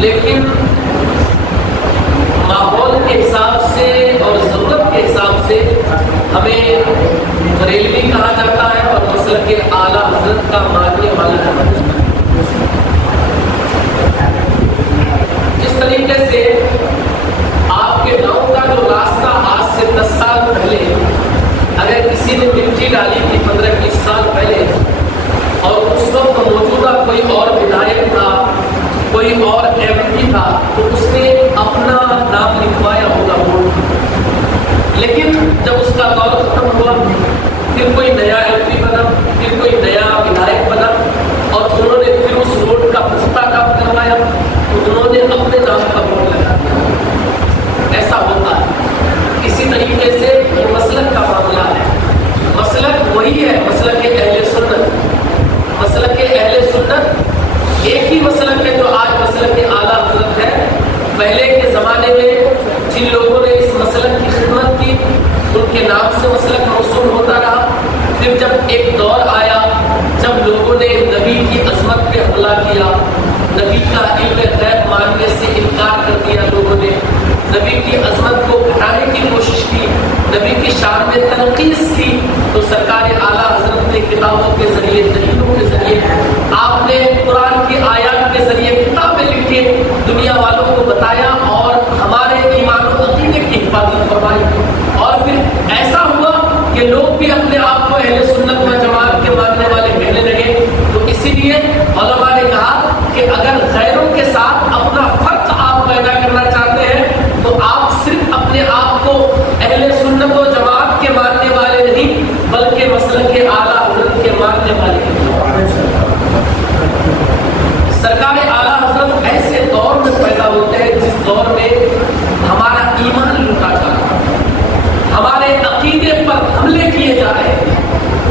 لیکن ماحول کے حساب سے اور ضرورت کے حساب سے ہمیں بریلوی کہا جاتا ہے اور مسلک اعلیٰ حضرت کا ماننے والا کہا جاتا ہے۔ جس طریقے سے آپ کے گاؤں کا جو راستہ آج سے 10 سال پہلے اگر کسی نے مٹی ڈالی تھی 15-20 سال پہلے اور اس وقت موجودہ کوئی اور ودھایک تھا، کوئی اور ایم پی تھا، تو اس نے اپنا نام لکھوایا ہوگا ووٹ، لیکن جب اس کا دور ختم ہوا پھر کوئی نیا ایم پی بنا، پھر کوئی نیا ودھایک بنا اور انہوں نے پھر اس روڈ کا پختہ کام کروایا تو انہوں نے اپنے نام کا ووٹ لگا دیا۔ ایسا ہوتا ہے۔ اسی طریقے سے یہ مسلک کا معاملہ ہے۔ مسلک وہی ہے، مسلک اہل سنت۔ مسلک اہل سنت ایک ہی مسلک ہے جو آج مسلک اعلیٰ حضرت ہے۔ پہلے کے زمانے میں جن لوگوں نے اس مسلک کی خدمت کی ان کے نام سے مسلک موصول ہوتا رہا۔ پھر جب ایک دور آیا جب لوگوں نے نبی کی عظمت پہ حملہ کیا، نبی کا علم غیب ماننے سے انکار کر دیا، لوگوں نے نبی کی عظمت کو گھٹانے کی کوشش کی، نبی کی شان میں تنقیص کی، تو سرکار اعلیٰ حضرت نے کتابوں کے ذریعے، دلیلوں کے ذریعے، آپ نے قرآن کی آیات کے ذریعے کتابیں لکھ کے دنیا والوں کو بتایا اور ہمارے ایمان و عقیدے کی حفاظت فرمائی۔ اور پھر ایسا ہوا کہ لوگ بھی اپنے آپ کو اہل سنت و جماعت کے ماننے والے کہنے لگے۔ تو اسی لیے علماء نے کہا کہ اگر غیروں کے ساتھ اپنا فرق آپ پیدا کرنا چاہتے ہیں تو آپ صرف اپنے آپ کو اہل سنت و جماعت کے ماننے والے نہیں بلکہ مسلک اعلیٰ حضرت کے ماننے والے ہیں۔ سرکار اعلیٰ حضرت ایسے دور میں پیدا ہوتے ہیں جس دور میں ہمارا ایمان لوٹا جا رہا ہے، ہمارے عقیدے پر حملے کیے جا رہے ہیں،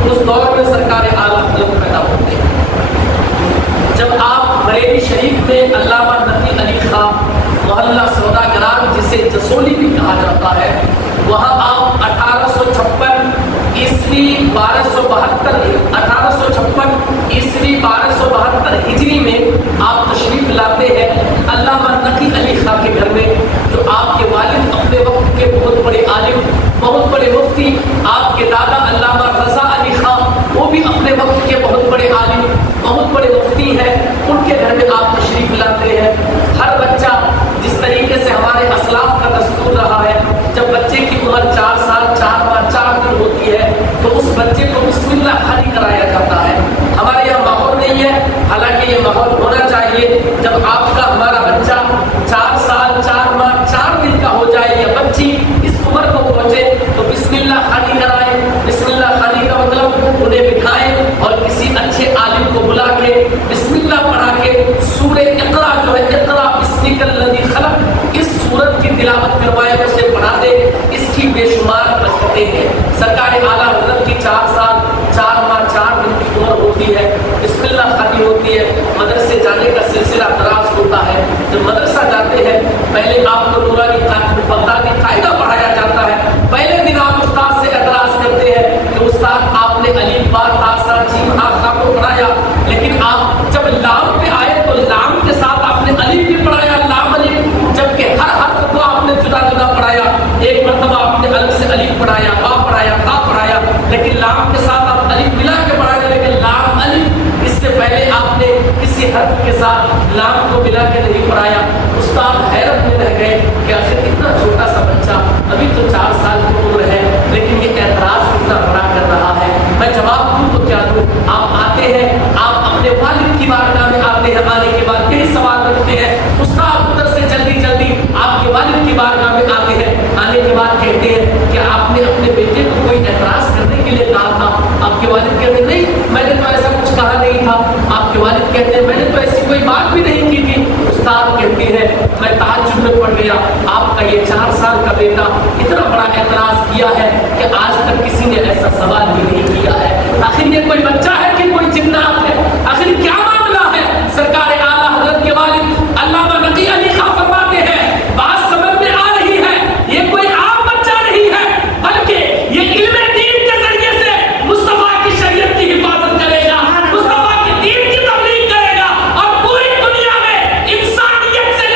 اس دور میں سرکار اعلیٰ حضرت پیدا ہوتے ہیں۔ جب آپ بریلی شریف میں علامہ نقی علی خان محلہ سوداگران جسے جسولی بھی کہا جاتا ہے، وہاں آپ 1856 عیسوی 1272 ہجری میں آپ تشریف لاتے ہیں علامہ نقی علی خان کے گھر میں، جو آپ کے والد اپنے وقت کے بہت بڑے عالم، بہت بڑے مفتی، آپ کے دادا علامہ رضا علی خان وہ بھی اپنے وقت کے بہت بڑے عالم، بہت بڑے مفتی ہیں، ان کے گھر میں آپ تشریف لاتے ہیں۔ ہر بچہ جس طریقے سے ہمارے اسلاف کا دستور رہا ہے، جب بچے کی عمر 4 سال 4 ماہ 4 دن ہوتی ہے تو اس بچے کو بسم اللہ خانی کرایا جاتا ہے۔ ہمارے یہاں ماحول نہیں ہے، حالانکہ یہ ماحول ہونا چاہیے۔ جب آپ کا ہمارا بچہ 4 سال 4 ماہ 4 دن کا ہو جائے یا بچی اس عمر کو پہنچے تو بسم اللہ خانی کرائیں۔ بسم اللہ خانی کا مطلب انہیں بٹھائیں اور کسی اچھے عالم کو بلا کے بسم اللہ پڑھا کے سورہ اقرا جو ہے اقرا بسمک الذی خلق، اس سورت کی تلاوت کروائے، اسے پڑھا دے۔ اس کی بے شمار برکتیں ہیں۔ سرکار اعلیٰ حضرت کی 4 سال 4 ماہ 4 دن کی عمر ہوتی ہے، بسم اللہ خانی ہوتی ہے، مدرسے جانے کا سلسلہ دراز ہوتا ہے۔ جب مدرسہ جاتے ہیں پہلے آپ کو نورانی بغدادی قاعدہ پڑھایا جاتا ہے۔ پہلے دن آپ استاد سے اعتراض کرتے ہیں کہ استاد آپ نے الف با تا سا جیم ہا خا کو پڑھایا، لیکن آپ جب لام پہ آئے تو لام کے ساتھ آپ نے الف بھی پڑھایا، لام الف، جبکہ ہر حرف کو آپ نے جدا جدا پڑھایا۔ ایک مرتبہ آپ نے الگ سے الف پڑھایا، با پڑھایا، تا پڑھایا، لیکن لام کے ساتھ آپ الف ملا کے پڑھایا، لیکن لام الف اس سے پہلے آپ نے کسی حرف کے ساتھ لام کو ملا کے نہیں پڑھایا۔ استاد حیرت میں رہ گئے کہ آخر اتنا چھوٹا سا بچہ، ابھی تو 4 سال کی عمر ہے، لیکن یہ اعتراض کتنا بڑا کر رہا ہے، میں جواب دوں تو کیا دوں؟ آپ آتے ہیں، آپ اپنے والد کی بارگاہ میں آتے ہیں، آنے کے بعد یہی سوال رکھتے ہیں، استاد ادھر سے جلدی جلدی آپ کے والد کی بارگاہ میں آتے ہیں، آنے کے بعد کہتے ہیں کہ آپ نے اپنے بیٹے کو کوئی اعتراض کرنے کے لیے کہا تھا؟ آپ کے والد کہتے ہیں نہیں، میں نے تو ایسا کچھ کہا نہیں تھا۔ آپ کے والد کہتے ہیں میں نے تو ایسی کوئی بات بھی نہیں کی تھی۔ استاد کہتی ہے میں تعجب میں پڑ گیا، آپ کا یہ 4 سال کا بیٹا اتنا بڑا اعتراض کیا ہے کہ آج تک کسی نے ایسا سوال بھی نہیں کیا ہے۔ آخر یہ کوئی بچہ ہے کہ کوئی جنات ہے؟ آخر کیا معاملہ ہے؟ سرکار اعلیٰ حضرت کے والد علامہ نقی علی خان فرماتے ہیں بات سمجھ میں آ رہی ہے، یہ کوئی عام بچہ نہیں ہے بلکہ یہ علم دین کے ذریعے سے مصطفیٰ کی شریعت کی حفاظت کرے گا، مصطفیٰ کے دین کی تبلیغ کرے گا اور پوری دنیا میں انسانیت سے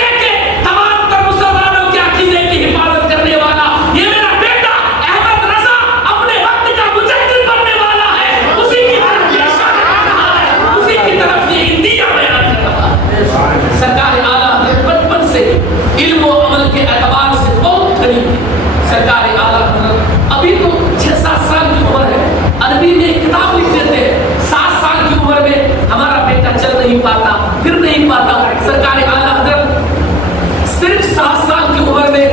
पाता, फिर नहीं पाता। सरकार आला हज़रत सिर्फ 7 साल की उम्र में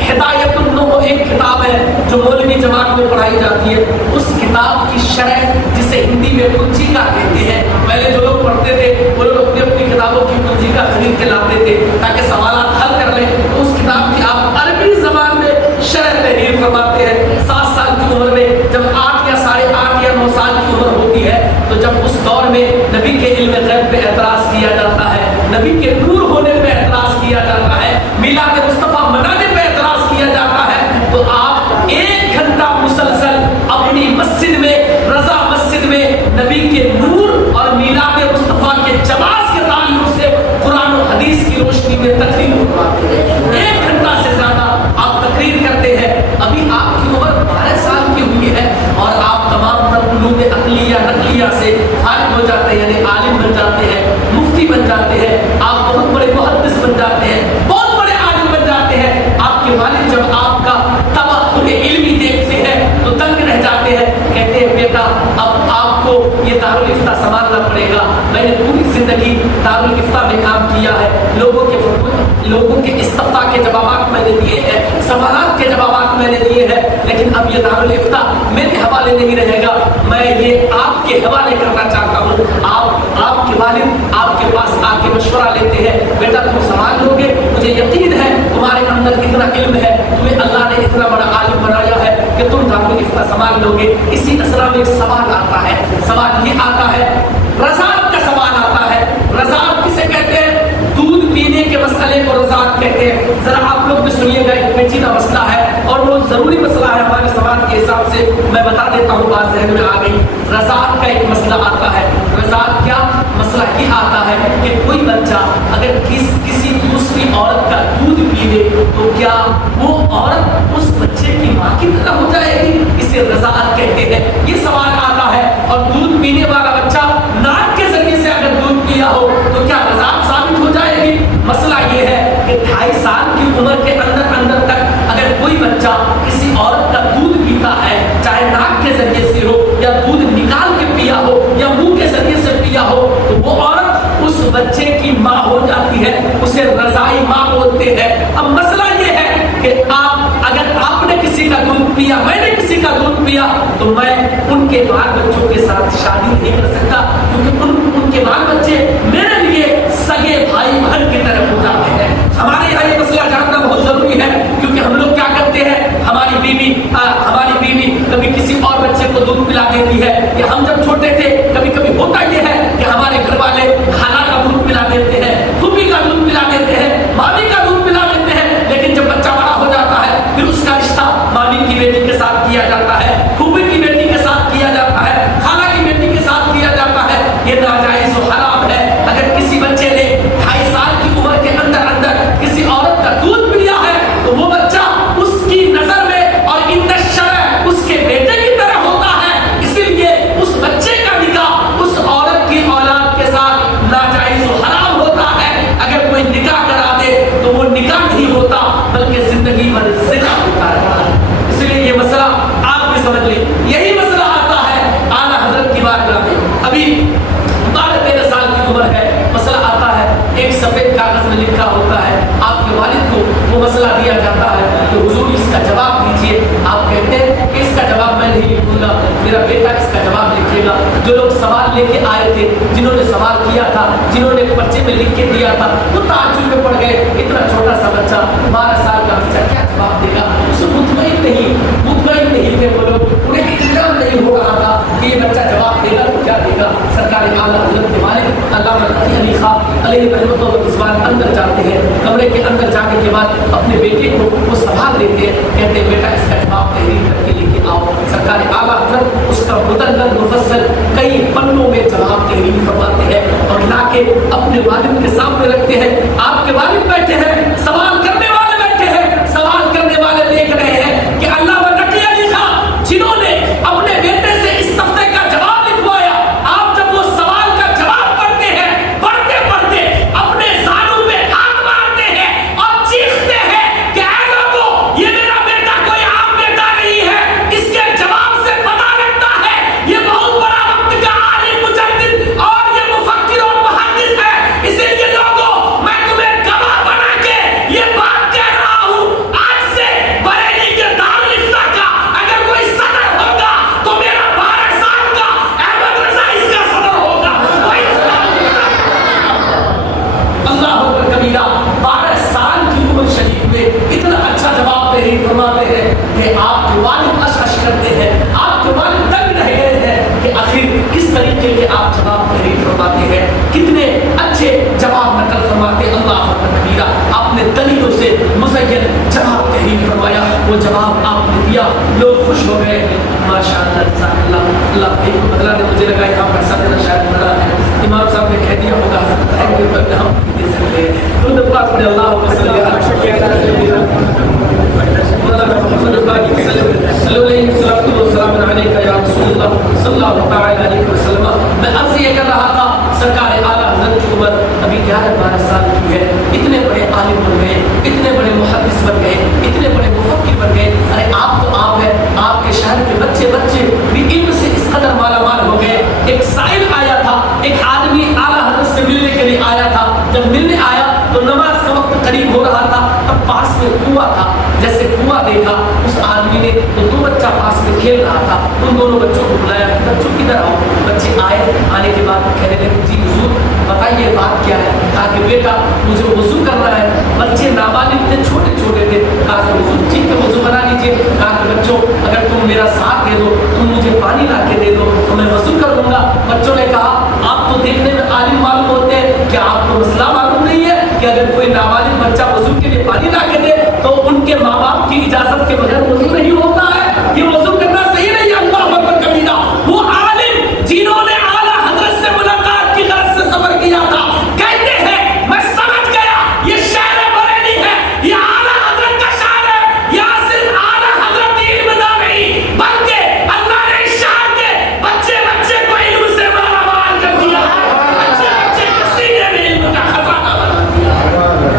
हिदायतुन नूह एक किताब है जो मौलवी जमात में पढ़ाई जाती है, उस किताब की शरह जिसे हिंदी में कुंजिका कहते हैं, पहले जो लोग पढ़ते थे वो लोग अपनी अपनी किताबों की कुंजिका खरीद के लाते थे ताकि सवालात हल कर लें। तो उस किताब की आप अरबी ज़बान में शरह तहरीर फरमाते हैं। 7 साल की उम्र में जब 8 या 8.5 या 9 साल की उम्र होती है तो जब उस दौर में नबी के इल्म गैब पे एतराज़ किया जाता है, नबी के नूर होने पे एतराज़ किया जाता है, मिलाद मुस्तफ़ा मनाने पे एतराज़ किया जाता है, तो आप 1 घंटा मुसलसल अपनी मस्जिद में, रज़ा मस्जिद में नबी के नूर और मिलाद मुस्तफ़ा के जमात के ताल्लुक से कुरान और हदीस की रोशनी में तकरीर फरमाते हैं। 1 घंटा से ज़्यादा आप तकरीर करते हैं। अभी आपकी उम्र 12 साल की हुई है और आप तमाम तर उलूम अक़लिया नक़लिया से फारिग हो जाते हैं, यानी आलिम बन जाते हैं, मुफ्ती बन जाते हैं, आप बहुत बड़े मुहद्दिस बन जाते हैं, बहुत बड़े आलिम बन जाते हैं। आपके वालिद जब आपका तबक्कुल इल्मी देखते हैं तो दंग रह जाते हैं, कहते हैं बेटा अब आपको ये दारुल इफ्ता संभालना पड़ेगा। मैंने पूरी जिंदगी दारुल इफ्ता में काम किया है, लोगों के इस्तफ्ता के जवाबात मैंने दिए हैं, सवालात के जवाबात मैंने दिए हैं, लेकिन अब ये दारुल इफ्ता मेरे हवाले नहीं रहेगा, मैं ये आपके हवाले करना चाहता हूँ। आपके वालिद आपके पास आके मशवरा लेते हैं, बेटा तुम संभाल लोगे, मुझे यकीन है तुम्हारे अंदर इतना इल्म है, तुम्हें अल्लाह ने इतना बड़ा आलिम बनाया है कि तुम दारुल इफ्ता संभाल लोगे। इसी असरा में एक सवाल आता है, सवाल ये आता है, रज़ात का सवाल आता है। रज़ात किसे कहते हैं? दूध पीने के मसले को रज़ात कहते हैं। जरा आप लोग भी सुनिएगा, एक पेचीदा मसला है और वो जरूरी मसला है हमारे समाज के हिसाब से, मैं बता देता हूँ, बात ज़हन में आ गई। रज़ात का एक मसला आता है। रज़ात क्या मसला ये आता है कि कोई बच्चा अगर किसी दूसरी औरत का दूध पी ले तो क्या वो औरत उस बच्चे की माँ की तरह हो जाएगी? इसे रज़ात कहते हैं। ये सवाल आता है। और दूध पीने वाला बच्चा नाक के जरिए से अगर दूध पिया हो तो क्या रज़ात साबित हो जाएगी? मसला ये है कि 2.5 साल की उम्र के अंदर तक अगर कोई बच्चा किसी औरत का दूध पीता है, चाहे नाक के जरिए से हो या दूध निकाल के पिया हो या मुंह के जरिए से पिया हो, तो वो औरत उस बच्चे की माँ हो जाती है, उसे रज़ाई माँ बोलते हैं। अब मसला ये है कि अगर आपने किसी का दूध पिया, मैंने किसी का दूध पिया, तो मैं उनके बाल बच्चों के साथ शादी नहीं कर सकता, क्योंकि उनके बाल बच्चे मेरे लिए सगे भाई बहन की तरह हो जाते हैं। हमारे यहाँ ये मसला जानना बहुत जरूरी है, क्योंकि हम लोग क्या करते हैं, हमारी बीवी कभी किसी और बच्चे को दूध पिला देती है, या हम जब छोटे थे कभी कभी होता ये है कि हमारे घर वाले खाला का दूध पिला देते हैं, फूफी का दूध पिला देते हैं, मामी का दूध पिला देते हैं, लेकिन जब बच्चा बड़ा हो जाता है फिर उसका रिश्ता मामी की बेटी के साथ किया जाता है, फूफी की बेटी के साथ किया जाता है, खाला की बेटी के साथ किया जाता है। ये नाजायज और हराम है। अगर किसी बच्चे ने 2.5 साल की उम्र के अंदर किसी औरत का दूध पिया है तो वो बच्चा उसकी नजर में और इंद शरअ उसके बेटे की तरह होता है, इसीलिए उस बच्चे का निकाह उस औरत की औलाद के साथ नाजायज और हराम होता है। अगर कोई निकाह करा दे तो वो निकाह नहीं होता, बल्कि जिंदगी भर ज़िना होता है। इसलिए ये मसला आप भी समझ लें। यही मसला आता है आला हज़रत की बारगाह में। अभी 12-13 साल की उम्र है, मसला आता है, एक सफेद कागज में लिखा होता है, आपके वालिद को वो मसला दिया जाता है कि हुजूर इसका जवाब दीजिए। आप कहते हैं कि इसका जवाब मैं नहीं लिखूंगा, मेरा बेटा इसका जवाब लिखेगा। जो लोग सवाल लेके आए थे, जिन्होंने सवाल किया था, जिन्होंने पर्चे में लिख के दिया था, वो ताज्जुब में पड़ गए। इतना छोटा सा बच्चा, 12 साल का बच्चा क्या जवाब देगा? उसे मुतमईन नहीं थे वो लोग, उन्हें इत्मीनान नहीं हो रहा था कि ये बच्चा जवाब देगा तो क्या देगा। सरकार आला हज़रत के मालिक अल्लामा नक़ी अली खां अलैहि रहमतुल्लाह व रिज़वान अंदर जाते हैं। कमरे के अंदर जाने के बाद अपने बेटे को वो सवाल देते हैं, कहते हैं बेटा इसका जवाब तहरीर करके लेके आओ। सरकार आला हज़रत उसका मुदल्लल मुफस्सल कई पन्नों में जवाब तहरीर फरमाते हैं और लाके अपने वालिद के सामने रखते हैं। आपके वालिद बैठे हैं, सवाल करने वाले बैठे हैं, सवाल करने वाले देख रहे हैं कि अल्लामा नक़ी अली खां जिन्होंने अपने बेटे से इस सफ़े का जवाब लिखवाया, आप जब वो सवाल का जवाब पढ़ते हैं, पढ़ते पढ़ते अपने जानू पे हाथ मारते हैं और चीखते हैं कि ऐ लोगों, ये मेरा बेटा कोई आम बेटा नहीं है, इसके जवाब से पता लगता है ये बहुत बड़ा वक्त का आलिम मुजद्दिद और ये मुफक्किर और मुहद्दिस आपने दलीलों से मुज़य्यन जवाब तहरीर फरमाया, वो जवाब आपने दिया, लोग खुश हो गए। माशाअल्लाह, जज़ाकल्लाह। अल्लाह भाई को बदला दे। मुझे लगा यहाँ पैसा देना शायद बड़ा है, इमाम साहब ने कह दिया होगा हम दे सकते हैं। तो पाक में अल्लाह मैं अर्ज़ ये कर रहा था, सरकार आला हज़रत की उम्र अभी 11-12 साल की है, इतने बड़े आलिम बन गए, इतने बड़े मुहद्दिस बन गए, इतने बड़े मुफक्किर बन गए। अरे आप तो आप है, आपके शहर के बच्चे भी इल्म से इस कदर मालामाल हो गए। एक साइल आया था, एक आदमी आला हज़रत से मिलने के लिए आया था। जब मिलने आया तो नमाज का वक्त करीब हो रहा था, तब पास में कुआं था। जैसे कुआं देखा उस आदमी ने, तो 2 बच्चा पास में खेल रहा था, उन दोनों बच्चों को बुलाया, बच्चों किधर आओ। बच्चे आए, आने के बाद कहने लगे जी हुजूर बताइए बात क्या है। कहा कि बेटा मुझे वजू करना है। बच्चे नाबालिग थे, छोटे छोटे थे। कहा कि हुजूर ठीक है वजू बना लीजिए। कहा कि बच्चों अगर तुम मेरा साथ दे दो, तुम मुझे पानी ला के दे दो तो मैं वजू कर दूंगा। बच्चों ने कहा आप तो देखने में आलिम मालूम होते हैं, क्या आपको मसला मालूम नहीं है कि अगर कोई नाबालिग बच्चा वजू के लिए पानी ला के दे तो उनके माँ बाप की इजाजत के बगैर वजू नहीं होता है। ये वजू करना सही नहीं है। अल्लाह अकबर कबीरा। वो आलिम जिन्होंने आला हज़रत से मुलाकात की गरज से सफर किया था, कहते हैं मैं समझ गया ये शायर बरेली है, ये आला हज़रत का शायर है। या सिर्फ आला हज़रत की इल्म ना नहीं, बल्कि अल्लाह ने शायर के बच्चे बच्चे को इल्म से मालामाल कर दिया, बच्चे बच्चे के सीने में इल्म का खजाना बना दिया।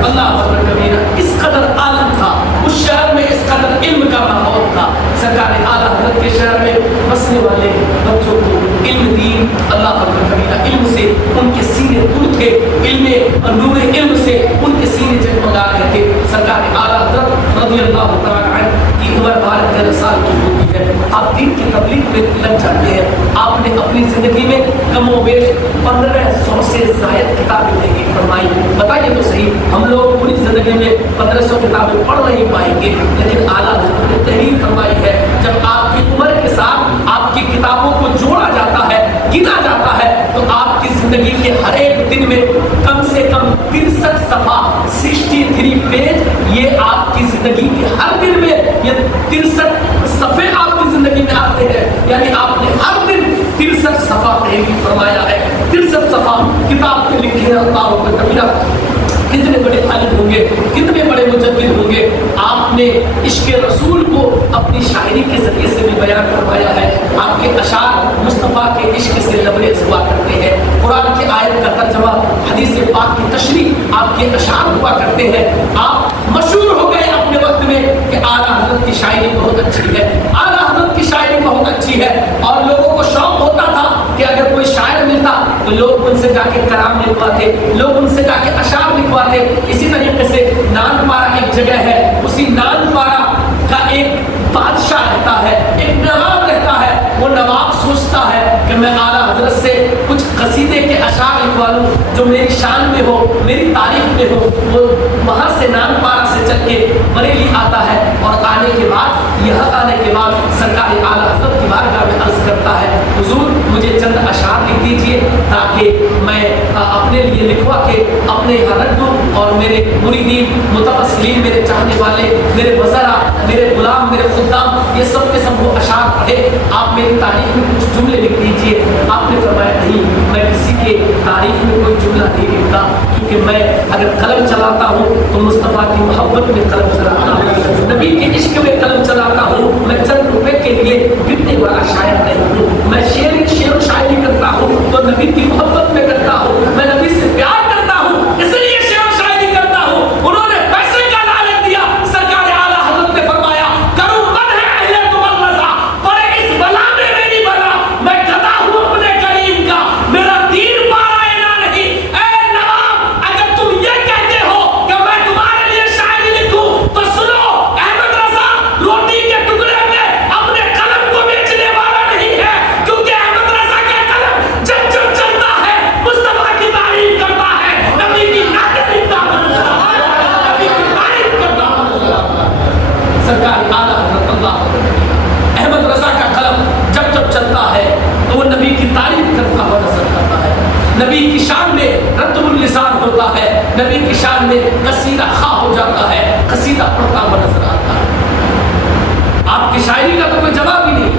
अल्लाह अकबर कबीरा। इस कदर आलिम था उस शहर में, इस कदर इल्म का माहौल था। सरकार आला हज़रत के शहर में बसने वाले बच्चों को इल्म दीन, अल्लाह अकबर कबीरा, इल्म से उनके सीने दूर थे, इल्म और नूर इल्म से उनके सीने जगमगा रहे थे। सरकार आला हज़रत रज़ियल्लाहु तआला अन्हु की उम्र 12-13 साल की होती है। आप दीन की तबलीग में लग जाते हैं। आपने अपनी जिंदगी में कमोबेश 1500 से ज़ायद किताबें तहरीर फरमाई। बताइए तो सही, हम लोग पूरी जिंदगी में 1500 किताबें पढ़ नहीं पाएंगे, लेकिन आला हज़रत ने तहरीर फरमाई है। जब आपकी उम्र के साथ आपकी किताबों को जोड़ा जाता है, गिना जाता है, तो आपकी जिंदगी के हर एक दिन में कम से कम 63 सफ़ा 63 पेज, ये आपकी जिंदगी के हर दिन में ये 63 सफ़े आपकी जिंदगी में आते हैं। यानी आपने हर दिन 63 सफ़ा तहरीर फरमाया है, 63 सफ़ा किताब पे लिखे हैं। अल्लाह अकबर कबीरा। कितने बड़े आलिम होंगे, कितने बड़े मुजद्दिद होंगे। आपने इश्क़ रसूल को अपनी शायरी के जरिए से भी बयान करवाया है। आपके अशार मुस्तफ़ा के इश्क़ से लबरेज हुआ करते हैं। कुरान की आयत का तर्जमा, हदीस पाक की तशरीह आपके अशार हुआ करते हैं। आप मशहूर हो गए अपने वक्त में कि आला हज़रत की शायरी बहुत अच्छी है, आला हज़रत की शायरी बहुत अच्छी है। और लोगों को शौक होता था कि अगर कोई शायर मिलता तो लोग उनसे जाके कलाम लिखवाते, लोग उनसे जाके अशार लिखवाते। इसी तरीके से नानपारा एक जगह है, उसी नानपारा का एक बादशाह रहता है, एक नवाब रहता है। वो नवाब सोचता है कि मैं आला हज़रत से कुछ कसीदे के अशार लिखवा लूँ जो मेरी शान में हो, मेरी तारीफ में हो। वो वहाँ से नानपारा से चल के बरेली आता है और आने के बाद, यहाँ आने के बाद सरकार आला हज़रत की बारगाह में अर्ज़ करता है, हुजूर मुझे चंद अशार लिख दीजिए ताकि मैं अपने लिए लिखवा के अपने यहाँ रख दूँ और मेरे मुरीदीन, मुतवस्सिलीन, मेरे चाहने वाले, मेरे वज़रा, मेरे गुलाम, मेरे खुद्दाम, ये सब के सब वो अशार पढ़े। आप मेरी तारीफ में कुछ जुमले लिख दीजिए। आपने फरमाया नहीं, मैं किसी के तारीफ में कोई जुमला नहीं लिखता, क्योंकि मैं अगर कलम चलाता हूँ तो मुस्तफ़ा की मोहब्बत में कलम चलाता हूँ, नबी के इश्क में कलम चलाता हूँ। मैं चंद रुपए के लिए बिकने वाला शायर नहीं हूँ। मैं शेर शायरी करता हूँ तो नबी की मोहब्बत में करता हूँ, मैं नबी से प्यार करता हूँ, इसलिए शेर शायरी करता हूँ। उन्होंने पैसे का लालच दिया। सरकार आला हज़रत ने फरमाया, करूँ मन है अहले तुमल रज़ा, पर इस बला में मेरी बला, मैं गदा हूँ अपने करीम का, मेरा दीन पारा ना नहीं। ऐ नवाब, अगर तुम ये कहते हो कि मैं तुम्हारे लिए शायरी लिखूं तो सुनो, अहमद रज़ा रोटी के टुकड़े में अपने कलम को बेचने वाला नहीं है, क्योंकि अहमद रज़ा का कलम जब जब चल کی شان میں رتب اللسان ہوتا ہے, نبی کی شان میں قصیدہ خواہ ہو جاتا ہے, قصیدہ پڑھتا ہوا نظر آتا ہے. آپ کی شاعری کا تو کوئی جواب ہی نہیں.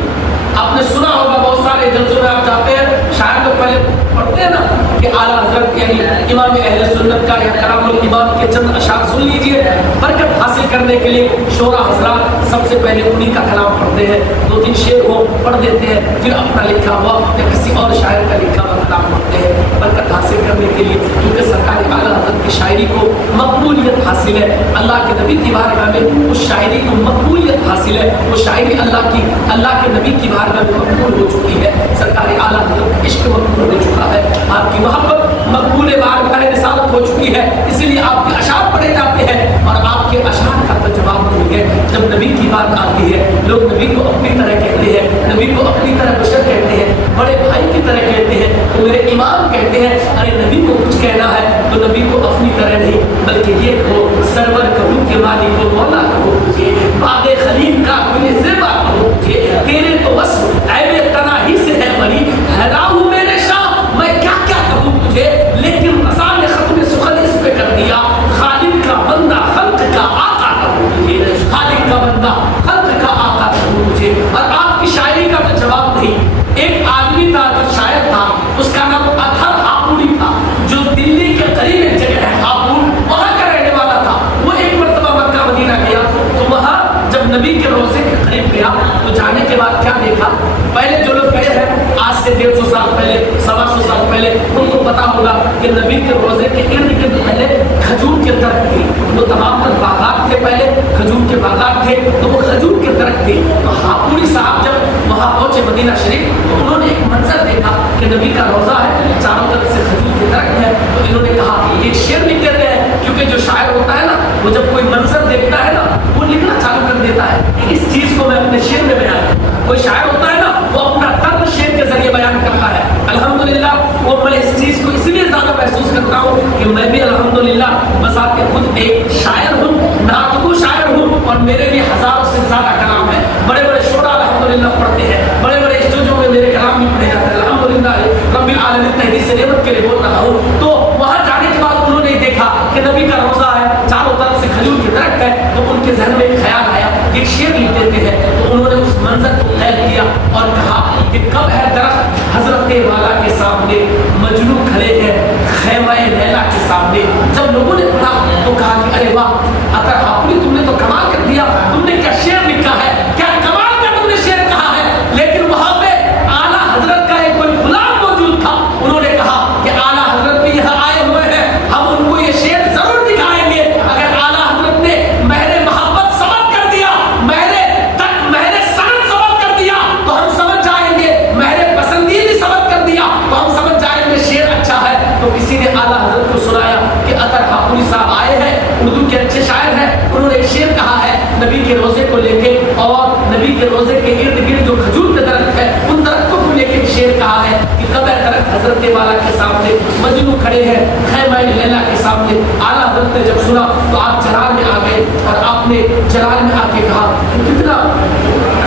آپ نے سنا ہوگا بہت سارے جلسوں میں آپ جاتے ہیں, شاعر تو پہلے پڑھتے ہیں نا کہ اعلیٰ حضرت یعنی امام اہل سنت کا یا کرام الامام کے چند اشعار سن لیجئے. برکت حاصل کرنے کے لیے شعراء حضرات سب سے پہلے انہی کا کلام پڑھتے ہیں, 2-3 شعر ہو پڑھ دیتے ہیں, پھر اپنا لکھا ہوا یا کسی اور شاعر کا لکھا ہوا کلام پڑھتے ہیں برکت حاصل کرنے کے لیے, کیونکہ سرکار اعلیٰ حضرت کی شاعری کو مقبولیت حاصل ہے. اللہ کے نبی کی بارگاہ میں اس شاعری کو مقبولیت حاصل ہے. وہ شاعری اللہ کے نبی کی بارگاہ میں مقبول ہو چکی ہے. سرکار اعلیٰ حضرت کا عشق مقبول ہو چکا ہے, آپ کی محبت مقبول بارگاہ رسالت ہو چکی ہے. اسی لیے آپ کے اشعار پڑھے جاتے ہیں, اور آپ کے اشعار کا تو جواب نہیں ہے. جب نبی کی بات آتی ہے لوگ نبی کو اپنی طرح کہتے ہیں, نبی کو اپنی طرح بشر کہتے ہیں, بڑے بھائی کی طرح کہتے ہیں, تو میرے امام کہتے ہیں ارے نبی کو کچھ کہنا ہے تو نبی کو اپنی طرح نہیں بلکہ یہ کہو سرور کہو کہ مالک و مولا کہو مجھے, باغ خلیل کا گل زیبا کہو مجھے, تیرے تو وصف عیب تناہی سے ہے بری, حیران ہوں میرے شاہ میں کیا کیا کہوں تجھے, لیکن رضا نے ختم سخن اس پہ کر دیا, خالق کا بندہ خلق کا آقا کہوں مجھے, خالق کا بندہ خلق کا آقا کہوں مجھے. اور آپ کی شاعری کا تو جواب نہیں. ایک آدمی تھا جو شاعر تھا, اس کا نام اطہر ہاپوری تھا, جو دلی کے قریب ایک جگہ ہے ہاپور, وہاں کا رہنے والا تھا. وہ ایک مرتبہ مکہ مدینہ گیا تو وہاں جب نبی کے روضے کے قریب گیا تو جانے کے بعد کیا دیکھا, پہلے جو لوگ گئے ہیں آج سے 150 سال پہلے 125 سال پہلے ان کو پتا ہوگا کہ نبی کے روضے کے ارد گرد پہلے کھجور کے درخت تھے. وہ تمام تر باغات تھے, پہلے کھجور کے باغات تھے, تو وہ کھجور کے درخت تھے. تو ہاپوری صاحب جب وہاں پہنچے مدینہ شریف تو انہوں نے ایک منظر دیکھا کہ نبی کا روضہ ہے, چاروں طرف سے کھجور کے درخت ہے. تو انہوں نے کہا ایک شعر لکھ دیتے ہیں, کیونکہ جو شاعر ہوتا ہے نا وہ جب کوئی منظر دیکھتا ہے نا وہ لکھنا چالو کر دیتا ہے کہ اس چیز کو میں اپنے شعر میں بیان کروں. کوئی شاعر ہوتا ہے نا وہ اپنا درد شعر کے ذریعے بیان کرتا ہے. الحمدللہ وہ میں اس چیز کو اس لیے زیادہ محسوس کرتا ہوں کہ میں بھی الحمدللہ بذات خود ایک شاعر ہوں, ناطق شاعر ہوں, اور میرے بھی ہزاروں سے زیادہ کلام ہیں. بڑے بڑے شعراء الحمدللہ پڑھتے ہیں, بڑے بڑے اسٹوڈیو میں میرے کلام بھی پڑھے جاتے ہیں. الحمدللہ رب العالمین تحدیث نعمت کے لیے بول رہا ہوں. تو وہاں جانے کے بعد انہوں نے دیکھا کہ نبی کا روضہ ہے, چاروں طرف سے کھجور کے درخت ہے, تو ان کے ذہن میں ایک خیال آیا ایک شعر لکھ دیتے ہیں. تو انہوں نے اس منظر کو قید کیا اور کہا کہ کب ہے درخت حضرت والا کے سامنے, مجنو کھڑے ہیں خیمہ لیلا کے سامنے. جب لوگوں نے پڑھا تو کہا کہ ارے واہ اطہر ہاپوری تم نے تو کمال کر دیا, تم نے کیا شعر لکھا ہے, کیا کمال کا تم نے شعر کہا ہے. لیکن وہاں پہ اعلیٰ حضرت کا ایک کوئی غلام موجود تھا, انہوں نے کہا کہ اعلیٰ حضرت بھی یہاں آئے ہوئے ہیں, ہم ان کو یہ شعر ضرور دکھائیں گے. اگر اعلیٰ حضرت نے مہر محبت ثبت کر دیا, مہر سند ثبت کر دیا تو ہم سمجھ جائیں گے, مہر پسندیدگی ثبت کر دیا تو ہم سمجھ جائیں گے شعر اچھا ہے. تو کسی نے اعلیٰ حضرت کو سنایا کہ اطہر ہاپوری صاحب آئے ہیں, اردو کے اچھے شاعر ہیں, انہوں نے ایک شعر کہا ہے نبی کے روزے کو لے کے, اور نبی کے روزے کے ارد گرد جو کھجور کے درخت ہے ان درختوں کو لے کے شعر کہا ہے کہ کب ہے درخت حضرت والا کے سامنے, مجنو کھڑے ہیں خیمہ لیلا کے سامنے. اعلیٰ حضرت نے جب سنا تو آپ جلال میں آ گئے, اور آپ نے جلال میں آ کے کہا کہ کتنا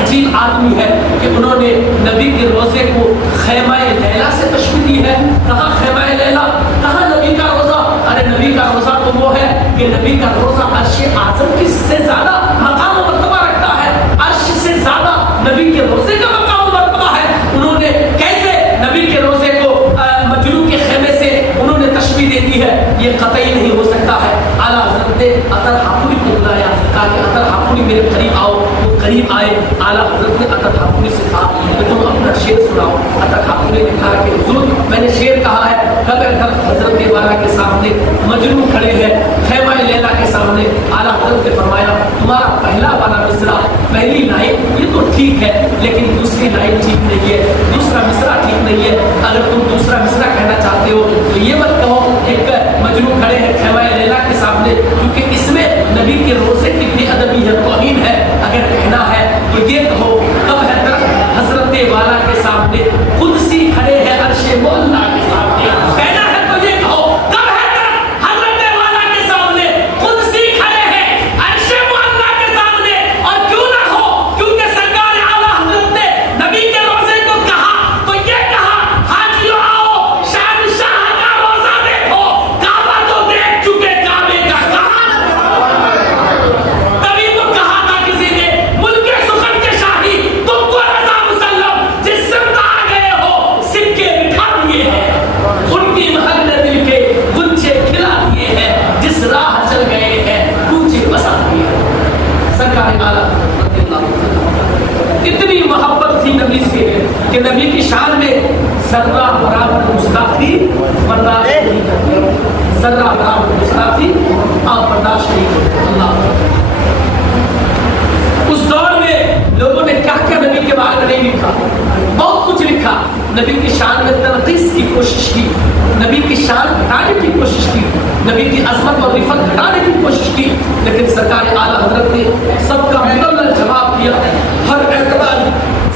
عجیب آدمی ہے کہ انہوں نے نبی کے روزے کو خیمہ لیلا سے تشبیہ دی ہے. کہاں خیمہ لیلا, کہاں نبی کا روزہ. ارے نبی کا روزہ تو وہ ہے کہ نبی کا روزہ عرش اعظم کی سے زیادہ مقام و مرتبہ رکھتا ہے, عرش سے زیادہ نبی کے روزے کا مقام و مرتبہ ہے. انہوں نے کیسے نبی کے روزے کو مجنو کے خیمے سے انہوں نے تشبیہ دے دی ہے, یہ قطعی نہیں ہو سکتا ہے. اعلیٰ حضرت نے اطہر ہاپوری کو بلایا, کہا کہ اطہر ہاپوری میرے قریب آؤ. وہ قریب آئے. اعلیٰ حضرت نے اطہر ہاپوری سے کہا کہ تم اپنا شعر سناؤ. اطہر ہاپوری نے کہا کہ حضور میں نے شعر کہا ہے کب درخت حضرت والا کے سامنے, مجنو کھڑے ہیں خیمہ لیلا کے سامنے. اعلیٰ حضرت نے فرمایا تمہارا پہلا والا مصرع, پہلی لائن یہ تو ٹھیک ہے, لیکن دوسری لائن ٹھیک نہیں ہے, دوسرا مصرع ٹھیک نہیں ہے. اگر تم دوسرا مصرع کہنا چاہتے ہو تو یہ مت کہو ایک مجنو کھڑے ہیں خیمہ لیلا کے سامنے, کیونکہ اس میں نبی کے روزے کی بے ادبی ہے, توہین ہے. اگر کہنا ہے تو یہ کہو کب ہے درخت حضرت والا کے سامنے, قدسی کھڑے ہیں عرش مولا کے سامنے. کہنا ہے تو یہ کہو کب ہے درخت حضرت والا کے سامنے, قدسی کھڑے ہیں عرش مولا کے سامنے. اور کیوں نہ ہو, کیونکہ سرکار اعلیٰ حضرت نے نبی کے روزے کو کہا تو یہ کہا حاجیوں آؤ شہنشاہ کا सरकार आला इतनी मोहब्बत थी नबी से कि नबी की शान में जर्रा बराबर गुस्ताखी बर्दाश्त नहीं करते, जर्रा बराबर गुस्ताखी आप बर्दाश्त नहीं करते। अल्लाह, उस दौर में लोगों ने क्या क्या नबी के बारे में नहीं लिखा, बहुत कुछ लिखा। नबी की शान में तनकीस की कोशिश की, नबी की शान घटाने की कोशिश की, नबी की अजमत और रिफत घटाने की कोशिश की, लेकिन सरकार आला हजरत ने सबका मुकम्मल जवाब दिया। हर एतबार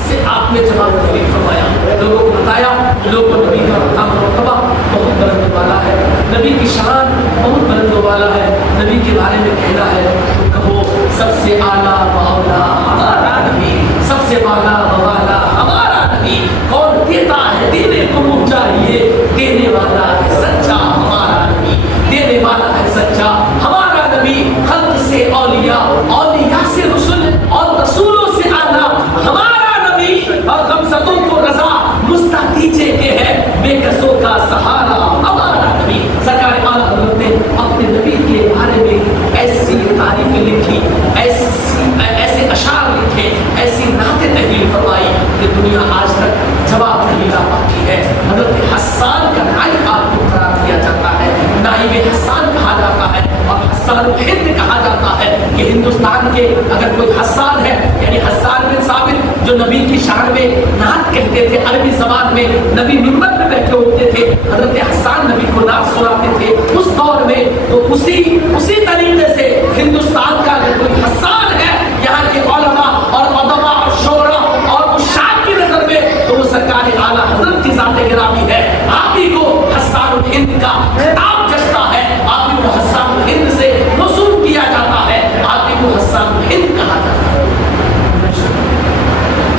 से आपने जवाब नहीं फरमाया, लोगों को बताया, लोगों को नबी का मकाम मर्तबा बहुत बुलंद वाला है, नबी की शान बहुत बुलंद वाला है। नबी के बारे में कहना है तो कहो सबसे आला मौला हमारा नबी, सबसे आला मौला हमारा नबी। कौन देता है देने को मुझ चाहिए, देने वाला है सच्चा हमारा नबी, देने वाला है सच्चा हमारा नबी। खल्क से औलिया, औलिया से रसूल और रसूलों से आला हमारा नबी। और गमज़दों को रज़ा मुस्ताकीजे के है, बेकसों का सहारा हमारा नबी। सरकार आला हज़रत ने अपने नबी के बारे में ऐसी तारीफें लिखी, ऐसे अशार लिखे, ऐसी नाते तहरीर फरमाई कि दुनिया आज तक जवाब नहीं ला पाती है। हज़रत हस्सान का नाइब आपको करार दिया जाता है, नाइब हस्सान कहा जाता है और हस्सान हिंद कहा जाता है कि हिंदुस्तान के अगर कोई हस्सान है, यानी हस्सान बिन साबित जो नबी की शान में नात कहते थे, अरबी ज़बान में नबी मिंबर पे बैठे होते थे, हज़रत हस्सान नबी को नात सुनाते थे उस दौर में। तो उसी तरीके से हिंदुस्तान का अगर कोई हस्सान है यहाँ के उलमा और उदमा और शोरा और उशाक की नजर में, तो वो सरकार आला हज़रत की ज़ात गिरामी है। आप ही को हस्सान हिंद का खिताब जचता है, आप ही को हस्सान हिंद से मौसूल किया जाता है, आप ही को हस्सान हिंद कहा जाता है।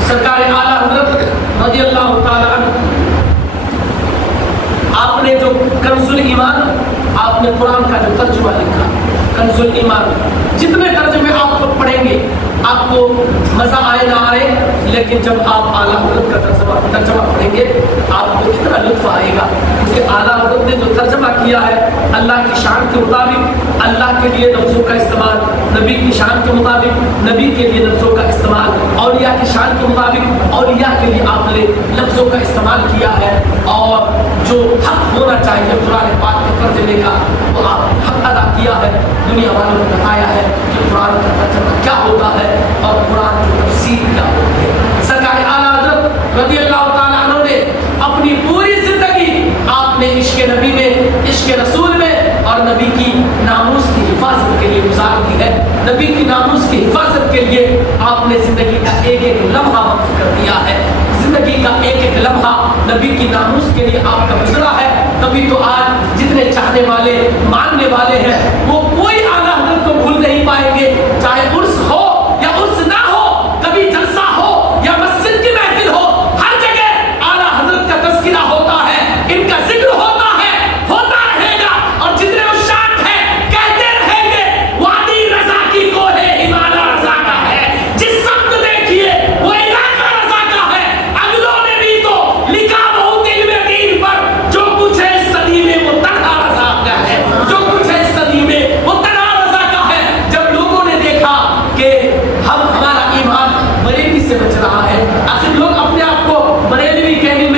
सरकार आला हज़रत रज़ी अल्लाह तआला अन्हु, आपने जो कंजुल ईमान, आपने कुरान का जो तर्जुमा लिखा कंजुल ईमान, जितने तर्जुमे आप पढ़ेंगे आपको मजा आए ना आए, लेकिन जब आप आला हज़रत का तर्जुमा पढ़ेंगे आपको कितना लुत्फ आएगा, क्योंकि आला हज़रत ने जो तर्जुमा किया है अल्लाह की शान के मुताबिक अल्लाह के लिए लफ्ज़ों का इस्तेमाल, नबी की शान के मुताबिक नबी के लिए लफ्ज़ों का इस्तेमाल, औलिया की शान के मुताबिक औलिया के लिए आपने लफ्ज़ों का इस्तेमाल किया है। और जो हक होना चाहिए कुरान पाक के तर्जुमे का वो आप हक अदा किया है। दुनिया वालों ने बताया है कि कुरान का तर्जुमा क्या होता है और कुरान की तफसीर क्या होती है। सरकार आला हज़रत रज़ी अल्लाह तआला अन्हु ने अपनी पूरी जिंदगी आपने इश्क़ नबी में, इश्क़ रसूल में और नबी की नामूस की हिफाजत के लिए गुजार दी है। नबी की नामूस की हिफाजत के लिए आपने जिंदगी का एक एक लम्हा वक्फ कर दिया है, जिंदगी का एक एक लम्हा नबी की नामूस के लिए आपका गुजरा है। तभी तो आज जितने चाहने वाले मानने वाले हैं वो कोई आला हज़रत को भूल नहीं पाएंगे, चाहे उर्स हो या उर्स ना हो, कभी जलसा हो या मस्जिद की महफिल हो, हर जगह आला हज़रत का तज़किरा होता है, इनका जिक्र होता है, होता रहेगा। और जितने उशाक हैं कहते रहेंगे वादी रज़ा की कोहे हिमालय रज़ा का है, जिस शब्द देखिए वो इलाका रज़ा का है। अगलों ने भी तो लिखा बहुत इल्म दीन पर, जो कुछ है इस सदी में वो तन्हा रज़ा का है, जो कुछ है इस सदी में वो तन्हा रज़ा का है। जब लोगों ने देखा कि हमारा ईमान बरेली से बच रहा है, आखिर लोग अपने आप को बरेलवी कहने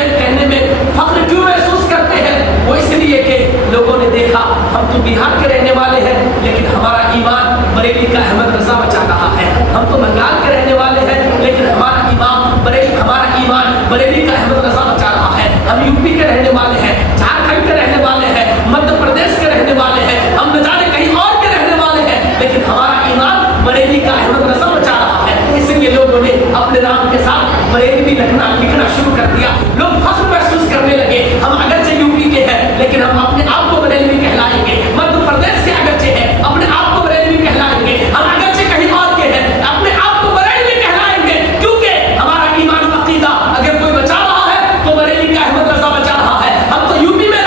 में फख्र क्यों महसूस करते हैं, वो इसलिए कि लोगों ने देखा हम तो बिहार के रहने वाले हैं लेकिन हमारा ईमान बरेली का अहमद रजा बचा रहा है, हम तो बंगाल के रहने वाले हैं लेकिन हमारा ईमान बरेली का अहमद रजा बचा रहा है, हम यूपी के रहने वाले हैं, झारखंड के रहने वाले हैं, मध्य प्रदेश के रहने वाले हैं, हम न जाने कहीं और के रहने वाले हैं, लेकिन हमारा ईमान बरेली का अहमद रजा बचा रहा है। इसलिए लोगों ने अपने नाम के साथ बरेली लिखना शुरू कर दिया। लोग फख्र महसूस करने लगे, हम अगरचे यूपी के हैं लेकिन हम अपने आप को बरेलवी कहलाएंगे, मध्य प्रदेश के अगरचे हैं अपने आप को बरेलवी कहलाएंगे, हम अगरचे कहीं और के हैं अपने आप को बरेलवी कहलाएंगे, क्योंकि हमारा ईमान अकीदा अगर कोई बचा रहा है तो बरेली का अहमद रजा बचा रहा है। हम तो यूपी में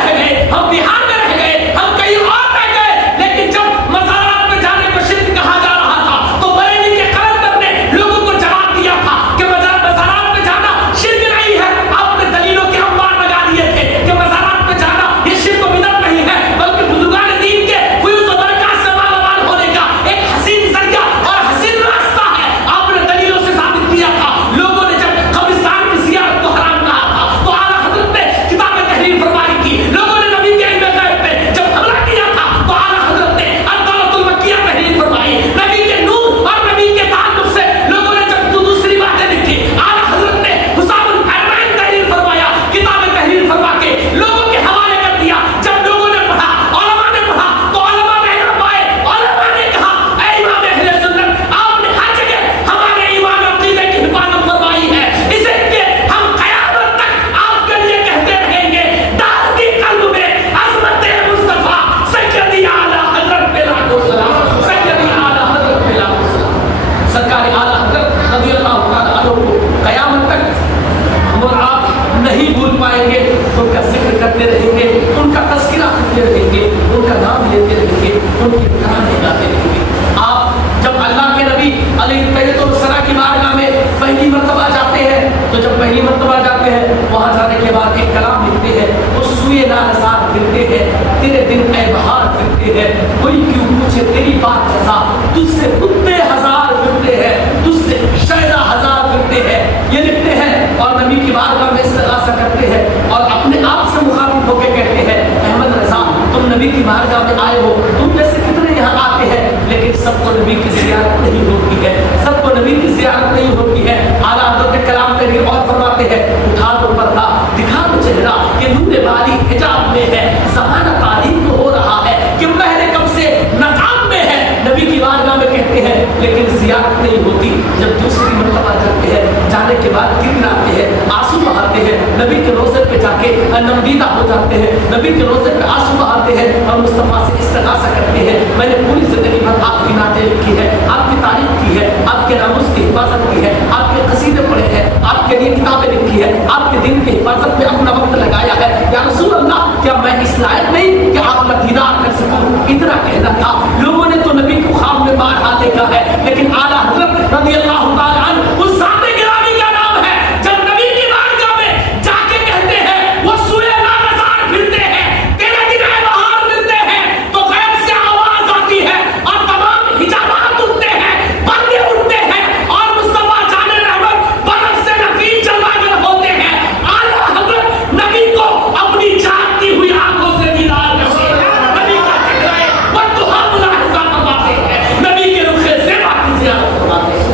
तेरे दिन ऐ बहार फिरते हैं, कोई क्यों पूछे तेरी बात रजा, तुझसे कुत्ते हजार फिरते हैं, तुझसे शैदा हजार फिरते हैं। ये लिखते हैं और नबी की बारगाह में इस्तिग़ासा करते हैं और अपने आप से मुखातिब होकर कहते हैं, अहमद रजा तुम नबी की बारगाह में आए हो, तुम जैसे कितने यहाँ आते हैं, लेकिन सबको नबी की ज़ियारत नहीं होती है, सबको नबी की ज़ियारत नहीं होती है। आला हज़रत कलाम करीम और फरमाते हैं, उठा दो पर्दा, दिखा दो चेहरा कि नूर बारी हिजाब में है, ज़माना तारीफ हो रहा है कि महरे कब से नकाब में है। नबी की बारगाह में कहते हैं लेकिन ज़ियारत नहीं होती। जब दूसरी मरतबा जाते हैं, जाने के बाद गिड़गिड़ाते हैं, आंसू बहाते हैं, नबी के रोज़े पे जाके नमदीदा हो जाते हैं, नबी के रोज़े पे आंसू बहाते हैं और मुस्तफ़ा से इस्तिग़ासा करते हैं, मैंने पूरी ज़िंदगी भर आपकी नातें लिखी है, आपकी तारीफ की है, आपके नामुस की हिफाजत की है, आपके कसीदे पढ़े हैं, आपके लिए किताबें लिखी है, आपके दिन की हिफाजत में अपना वक्त लगाया है। या रसूल अल्लाह, क्या मैं इस लायक नहीं कि आपका दीदार कर सकूं? इतना कहना था। लोगों ने तो नबी को ख्वाब में बारहा देखा है, लेकिन आला हज़रत रज़ी अल्लाह तआला अन्हु उस ज़ात गिरामी का नाम है, जब नबी की बारगाह में जाके कहते हैं वो सूए नाज़ार फिरते हैं, तेरे दिन ऐ बहार फिरते हैं, तो गैब से आवाज आती है और तमाम हिजाबात उठते हैं, पर्दे उठते हैं और मुस्तफा जाने रहमत बरफ से नकील जलवागर होते हैं। आला हज़रत नबी को अपनी जागती हुई आंखों से दीदार करते हैं, नबी का चेहरा वद्दुहा मुलाहिज़ा फरमाते हैं, नबी के रुखे ज़ेबा की ज़ियारत फरमाते हैं।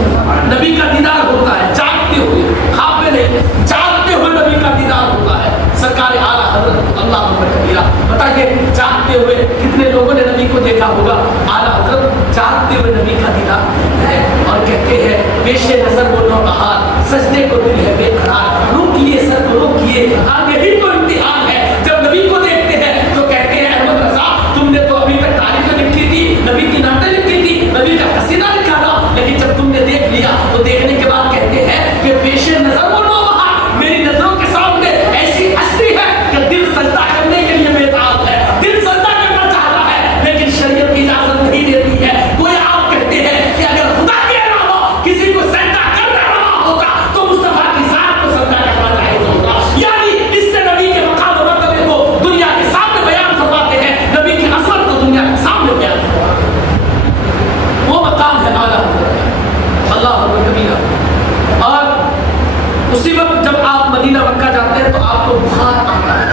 नबी का दीदार होता है जागते हुए, ख्वाब में नहीं, जागते हुए नबी का दीदार होता है। सरकार आला हज़रत अल्लाह अकबर कबीरा। बताइए जागते हुए कितने लोगों ने नबी को देखा होगा? आला हज़रत जागते हुए नबी का दीदार है और कहते हैं पेशे नजर वो नौबहार, सजदे को दिल है बेकरार, रोकिए सर को रोकिए, आगे ही तो इम्तिहान है। जब नबी को देखते हैं तो कहते हैं अहमद रज़ा तुमने तो अभी तक तारीफ़ें लिखी थी, नबी की नातें लिखी थी, नबी का कसीदा लिखा था, लेकिन जब तुमने देख लिया तो देखने के बाद कहते हैं कि पेशे नजर वो नौबहार, मेरी नजरों के सामने ऐसी हस्ती है कि दिल सजदा करने के लिए बेताब है, दिल सजदा करना चाहता है, लेकिन शरीयत की इजाजत नहीं देती है। कोई आप कहते हैं कि अगर खुदा के अलावा किसी को सजदा कर रहा होगा तो मुस्तफा की जात को सजदा करना चाहिए होगा। यानी इससे नबी के मकाम और मर्तबे को दुनिया के सामने बयान फरमाते हैं, नबी की असमत को दुनिया के सामने बयान फरमाते हैं। वो मकाम है आला अल्लाह अकबर कबीरा। और उसी वक्त जब आप मदीना मक्का जाते हैं तो आपको बुखार आता है,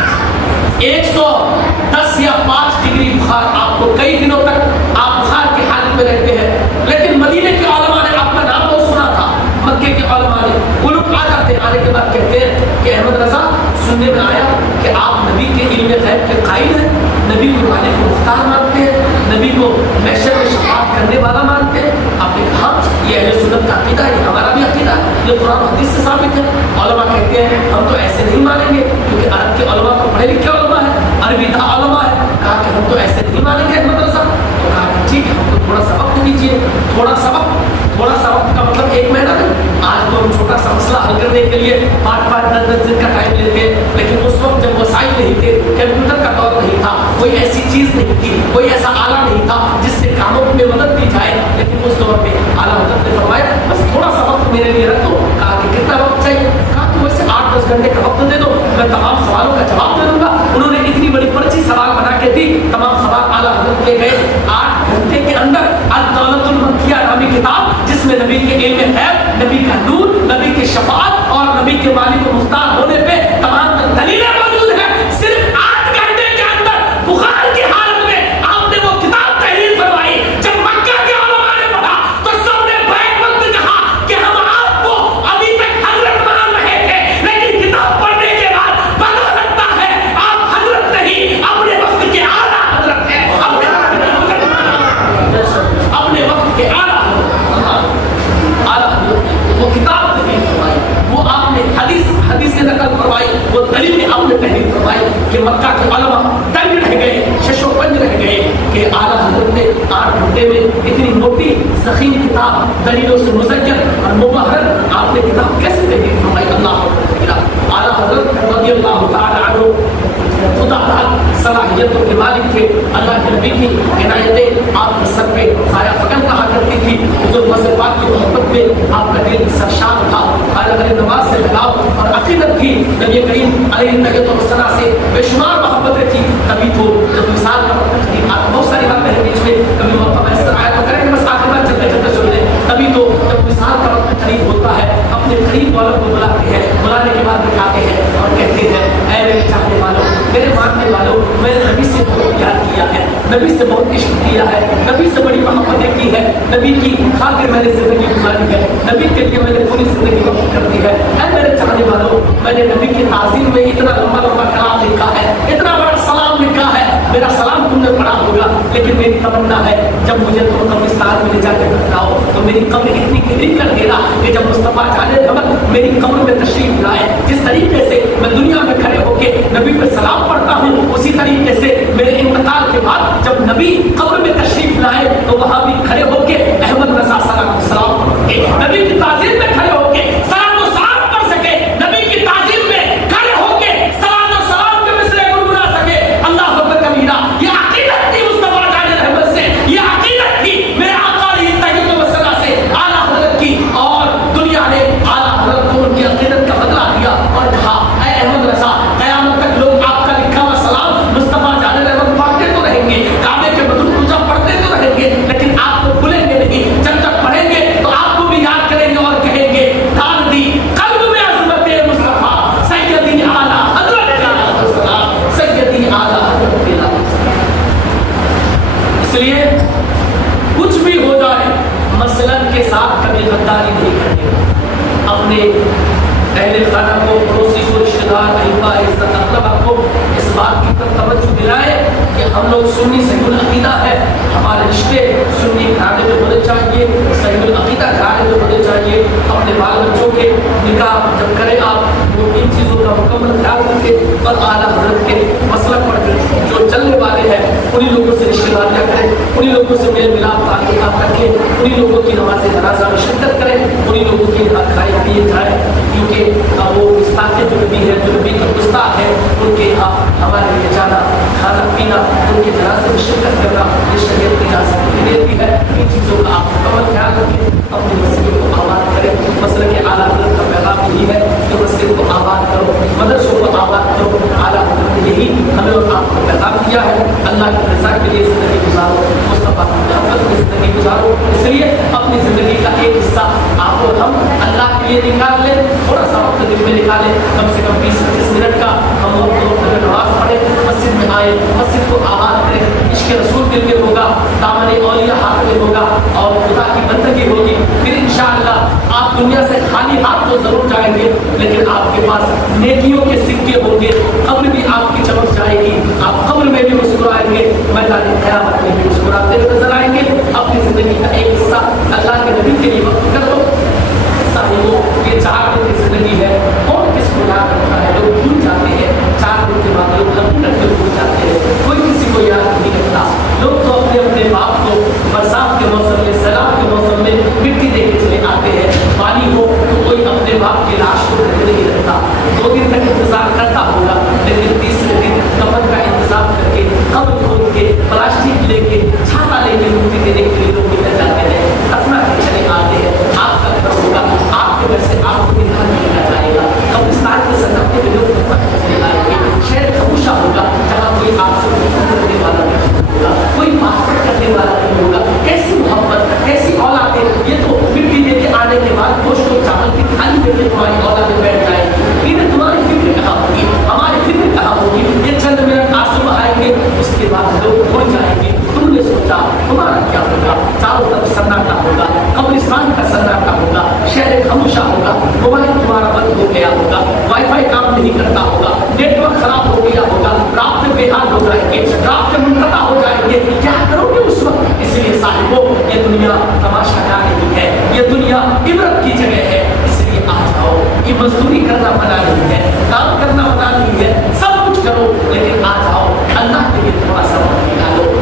110 या 5 डिग्री बुखार, आपको कई दिनों तक आप बुखार की हालत में रहते हैं। लेकिन मदीने के उलमा ने आपका नाम बहुत सुना था, मक्के के उलमा ने, वो लोग आ जाते हैं, आने के बाद कहते हैं कि अहमद रज़ा सुनने में आया कि आप नबी के इल्म गैब के कायल हैं, नबी को मालिक को मुख्तार मानते हैं, नबी को महशर में शफाअत करने वाला मानते हैं। आपने कहा ये अहले सुन्नत का अकीदा है, हमारा भी अकीदा है, ये कुरान हदीस से साबित है। उलमा कहते हैं हम तो ऐसे नहीं मानेंगे, क्योंकि अरब के उलमा तो पढ़े लिखे उलमा है, अरबी दा उलमा है। कहा कि हम तो ऐसे नहीं मानेंगे अहमद रज़ा। तो कहा कि ठीक है, हमको थोड़ा सा वक्त दीजिए। थोड़ा सा वक्त का मतलब 1 महीना नहीं। आज तो हम छोटा सा मसला हल करने के लिए 5-5, 10-10 दिन का टाइम लेते हैं, लेकिन उस वक्त जब वसाइल नहीं थे, कंप्यूटर का दौर नहीं था, कोई ऐसी चीज़ नहीं थी, कोई ऐसा आला नहीं था जिससे कामों में मदद दी जाए। लेकिन उस दौर में आला हज़रत ने फरमाया बस थोड़ा सा वक्त मेरे लिए रख दो। कहा कि कितना वक्त चाहिए? कहा कि वैसे 8-10 घंटे का वक्त दे दो, मैं तमाम सवालों का जवाब दे दूंगा। उन्होंने इतनी बड़ी पर्ची सवाल बना के दी, तमाम सवाल आला हज़रत ले गए। 8 घंटे के अंदर अद-दौलतुल मक्किया नामी किताब, जिसमें नबी के इल्म गैब, नबी का नूर, नबी की शफाअत और नबी के मालिक को मुख्तार होने पे तमाम दलीलें मौजूद हैं। सिर्फ 8 घंटे के अंदर बुखार की हालत में आपने वो किताब तहरीर फरमाई। जब मक्का के उलमा ने पढ़ा तो सबने बैक वक्त कहा कि हम आपको अभी तक हजरत मान रहे थे, लेकिन किताब पढ़ने के बाद पता लगता है आप हजरत नहीं, अपने वक्त के आला हजरत हैं, अपने वक्त के आला वो किताब तहरीर फरमाई, वो आपने हदीस से नकल फरमाई, वो दलील आपने तहरीर फरमाई कि मक्का के उलमा दंग रह गए, शशोपंज रह गए कि आला हज़रत ने 8 घंटे में इतनी मोटी ज़ख़ीम किताब दलीलों से मुज़ज्जल और मुबहर आपने किताब कैसे तहरीर फरमाई? अल्लाह अकबर। आला हज़रत रज़ी अल्लाह तआला अन्हु खुदा सलाहियतों के मालिक थे। अल्लाह के नबी की इनायतें आपके सर पे साया फकन कहा करती थी। हुज़ूर पाक की मोहब्बत में आपका दिल सरशाद था, अलग नमाज से लगाव और अक़ीदत थी। नबी करीम अलैहिस्सलाम से बेशुमार मोहब्बतें थी। तभी तो जब میں نے نبی سے بہت پیار کیا ہے, نبی سے بہت عشق کیا ہے, نبی سے بڑی محبتیں کی ہے, نبی کی خاطر میں نے زندگی گزاری ہے, نبی کے لیے میں نے پوری زندگی وقف کر دی ہے. اے میرے چاہنے والوں, میں نے نبی کی تعظیم میں اتنا لمبا لمبا کلام لکھا ہے, اتنا بڑا سلام لکھا ہے. میرا سلام تم نے پڑھا ہوگا, لیکن میری تمنا ہے جب مجھے تم قبرستان میں لے جا کے بتاؤ تو میری قبر اتنی گہری کر دینا کہ جب مصطفیٰ جان احمد میری قبر میں تشریف لائے, جس طریقے سے میں دنیا میں کھڑے ہو کے نبی پہ سلام پڑھتا ہوں, اسی طریقے سے میرے انتقال کے بعد جب نبی قبر میں تشریف لائے تو وہاں بھی کھڑے ہو کے احمد رضا سلام پڑھ کے نبی کی تعظیم میں کھڑے ہو کے سلام و سلام پڑھ سکے, نبی کی تعظیم میں کھڑے ہو کے سلام و سلام کے مصرے گنگنا سکے. اللہ اکبر کبیرہ, یہ عقیدت تھی مصطفیٰ جان احمد سے, یہ عقیدت تھی میرے آقا علیہ الصلوۃ والسلام سے, اعلیٰ حضرت کی. اور دنیا نے اعلیٰ حضرت کو ان کی عقیدت کا بدلہ دیا اور کہا اے احمد رضا, قیامت تک لوگ آپ کا لکھا ہوا سلام مصطفیٰ جان احمد پڑھتے تو رہیں گے, کعبے کے بدر پوجا پڑھتے تو رہیں گے, لیکن آپ کو بھولیں گے نہیں. جب جب پڑھیں گے تو آپ کو بھی یاد کریں گے اور کہیں گے ڈال دی قلب میں عظمت مصطفیٰ سیدی اعلیٰ حضرت کا سلام, سیدی اعلیٰ حضرت کا سلام. اس لیے کچھ بھی ہو جائے مسلک کے ساتھ کبھی غداری نہیں کرنی. اپنے اہل خانہ کو, پڑوسی کو, رشتہ دار, احبا, عزت اقربا کو اس بات کی طرف توجہ دلائے کہ ہم لوگ سنی صحیح العقیدہ ہے, ہمارے رشتے سنی گھرانے میں ہونے چاہیے, صحیح العقیدہ گھرانے میں ہونے چاہیے. اپنے بال بچوں کے نکاح جب کریں آپ وہ ان چیزوں کا مکمل خیال رکھیں اور اعلیٰ حضرت کے مسلک پر جو چلنے والے ہیں انہی لوگوں سے رشتہ داریاں کریں, انہی لوگوں سے میل ملاپ تعلقات رکھیں, انہی لوگوں کی نماز جنازہ میں شرکت کریں, انہی لوگوں کی کھائے پیے جائیں, کیونکہ وہ گستاخ جو نبی ہے, جو نبی کا گستاخ ہے, ان کے یہاں ہمارے لیے جانا, کھانا پینا, ان کے جنازے میں شرکت کرنا یہ شریعت کی اجازت نہیں دیتی ہے. ان چیزوں کا آپ مکمل خیال رکھیں, اپنی مسجد کو آباد کریں. مسئلہ کے اعلیٰ حضرت کا پیغام یہی ہے کہ مسجد کو آباد کرو, مدرسوں کو آباد کرو. اعلیٰ حضرت نے یہی ہمیں اور آپ کو پیغام دیا ہے. اللہ کی رضا کے لیے زندگی گزارو, مصطفیٰ کی محبت میں زندگی گزارو. اس لیے اپنی زندگی کا ایک حصہ آپ اور ہم اللہ کے لیے نکال لیں, تھوڑا سا وقت دن میں نکالیں, کم سے کم 20-25 منٹ کا ہم وقت نماز پڑھیں, مسجد میں آئیں, مسجد کو آباد کریں. عشق رسول دل میں ہوگا, دامن اولیاء ہاتھ میں ہوگا اور خدا کی بندگی ہوگی. پھر انشاءاللہ آپ دنیا سے خالی ہاتھ تو ضرور جائیں گے, لیکن آپ کے پاس نیکیوں کے سکے ہوں گے. قبر بھی آپ کی چمک جائے گی, آپ قبر میں بھی مسکرائیں گے, میدان قیامت میں بھی مسکراتے ہوئے نظر آئیں گے. اپنی زندگی کا ایک حصہ اللہ کے نبی کے لیے وقف کر دو. صاحبوں, یہ 4 دن کی زندگی ہے, کون کس کو یاد رکھتا ہے؟ لوگ بھول جاتے ہیں, 4 دن کے بعد لوگ لمبی رکھ کے بھول جاتے ہیں, کوئی کسی کو یاد نہیں رکھتا. لوگ تو اپنے اپنے باپ کو برسات کے موسم میں, سیلاب کے موسم میں مٹی دے کے چلے آتے ہیں. پانی ہو تو کوئی اپنے باپ کی لاش کو ڈھک نہیں رکھتا, 2 دن تک انتظار کرتا ہوگا, لیکن تیسرے دن کفن کا انتظام کر کے, قبر کھود کے, پلاسٹک لے کے, چھاتا لے کے مٹی دینے کے لیے لوگ نکل جاتے ہیں, دفنا کے چلے آتے ہیں. آپ کا گھر ہوگا, آپ کے گھر سے آپ کو نکال دیا جائے گا. قبرستان کے سناٹے میں لوگ دفن کے چلے آئیں گے. شہر خاموشہ ہوگا جہاں کوئی آپ سے کرنے والا نہیں ہوگا, کوئی بات کرنے والا نہیں ہوگا. کیسی محبت, کیسی اولاد ہے. یہ تو مٹی دے کے آنے کے بعد گوشت و چاول کی تھالی دے کے تمہاری اولادیں بیٹھ جائیں گی. انہیں تمہاری فکر کہاں ہوگی, ہماری فکر کہاں ہوگی. یہ چند منٹ آنسو آئیں گے, اس کے بعد لوگ بھول جائیں گے. تم نے سوچا تمہارا کیا ہوگا, چاروں طرف سناٹا ہوگا, قبرستان کا سناٹا ہوگا, شہر خاموشہ ہوگا, موبائل تمہارا بند ہو گیا ہوگا, وائی فائی کام نہیں کرتا ہوگا, نیٹ ورک خراب ہو گیا ہوگا, رابطے بے حال ہو جائیں گے, رابطے منقطع ہو جائیں گے. کیا کرو گے اس وقت؟ اس لیے صاحبوں, یہ دنیا تماشا کا نہیں ہے, یہ دنیا عبرت کی جگہ ہے. اس لیے آ جاؤ. یہ مزدوری کرنا منع نہیں ہے, کام کرنا منع نہیں ہے, سب کچھ کرو, لیکن آ جاؤ اللہ کے لیے تھوڑا سا وقت نکالو.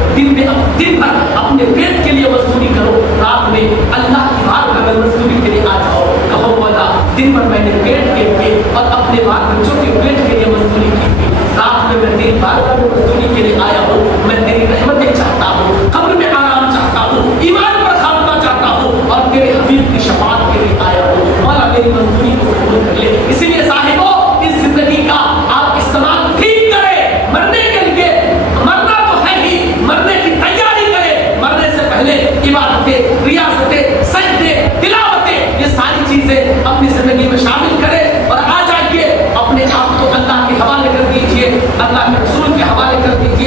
دن بھر اپنے پیٹ کے لیے مزدوری کرو, رات میں اللہ کی بارگاہ میں مزدوری کے لیے آ جاؤ. کہو مولا دن بھر میں نے پیٹ کے لیے اور اپنے بال بچوں کے پیٹ کے لیے مزدوری کی تھی, رات میں تیری بارگاہ میں مزدوری کے لیے آیا ہوں. میں تیری رحمتیں چاہتا ہوں, قبر میں آرام چاہتا ہوں, ایمان پر خاتمہ چاہتا ہوں, اور تیرے حبیب کی شفاعت کے لیے آیا ہوں. مولا میری مزدوری کو قبول کر لے. اسی لیے صاحبوں, اس زندگی کا آپ استعمال ٹھیک کریں. مرنے کے لیے مرنا تو ہے ہی, مرنے کی تیاری کریں. مرنے سے پہلے عبادتیں, ریاضتیں, سجدے, تلاوتیں, یہ ساری چیزیں اپنی زندگی میں شامل کریں اور آ جائیے. اپنے آپ کو اللہ کے حوالے کر دیجیے, اللہ کے رسول کے حوالے کر دیجیے.